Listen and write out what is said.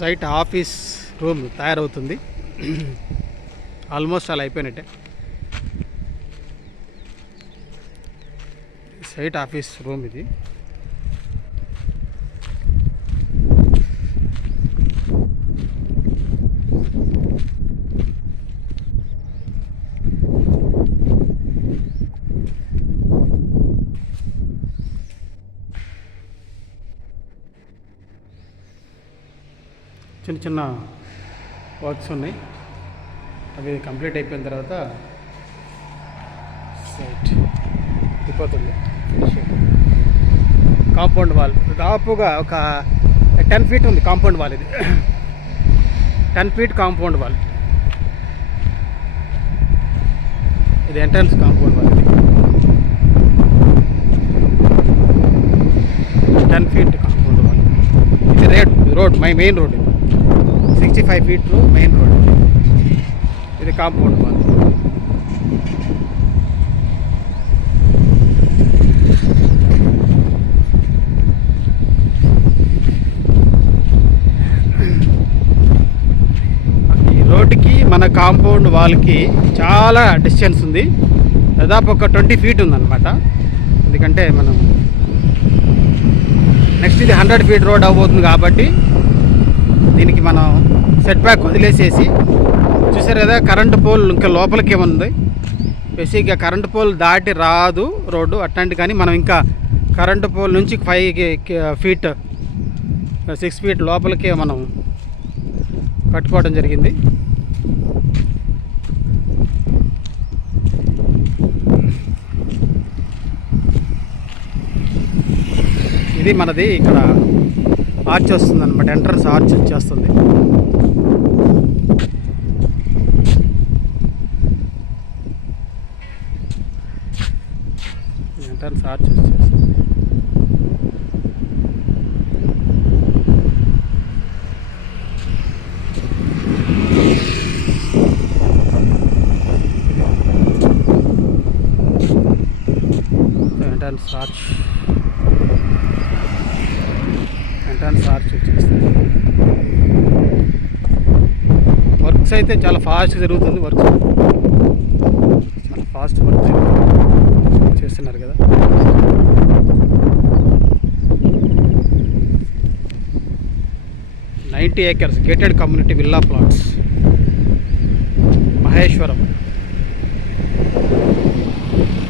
Site office room తయారవుతుంది. ఆల్మోస్ట్ అలా అయిపోయినట్టే. సైట్ ఆఫీస్ రూమ్ ఇది. చిన్న చిన్న వర్క్స్ ఉన్నాయి, అవి కంప్లీట్ అయిపోయిన తర్వాత సైట్ అయిపోతుంది. కాంపౌండ్ వాల్ దాదాపుగా ఒక 10 feet ఉంది. కాంపౌండ్ వాల్ ఇది 10 feet కాంపౌండ్ వాల్. ఇది ఎంట్రన్స్ కాంపౌండ్ వాల్. ఇది 10 feet కాంపౌండ్ వాల్. ఇది road main road. 65 feet main road. ఇది కాంపౌండ్ వాల్. ఈ రోడ్డుకి మన కాంపౌండ్ వాల్కి చాలా డిస్టెన్స్ ఉంది. దాదాపు ఒక 20 feet ఉందన్నమాట. ఎందుకంటే మనం నెక్స్ట్ ఇది 100 feet రోడ్ అవబోతుంది కాబట్టి దీనికి మనం సెట్ బ్యాక్ వదిలేసేసి, చూసారు కదా కరెంటు పోల్ ఇంకా లోపలికి ఏముంది. బేసిక్గా కరెంటు పోల్ దాటి రాదు రోడ్డు అట్లాంటి, కానీ మనం ఇంకా కరెంటు పోల్ నుంచి 5 feet 6 feet లోపలికే మనం కట్టుకోవడం జరిగింది. ఇది మనది ఇక్కడ ఆర్చ్ వస్తుంది అనమాట. ఎంట్రన్స్ ఆర్చ్ వచ్చేస్తుంది. ఎంట్రన్స్ ఆర్చ్ వచ్చేస్తుంది. ఎంట్రన్స్ ఆర్చ్ వచ్చేస్తుంది. వర్క్స్ అయితే చాలా ఫాస్ట్ జరుగుతుంది. వర్క్స్ చాలా ఫాస్ట్ వర్క్ చేస్తున్నారు కదా. $90 acres gated community villa plots Maheshwaram.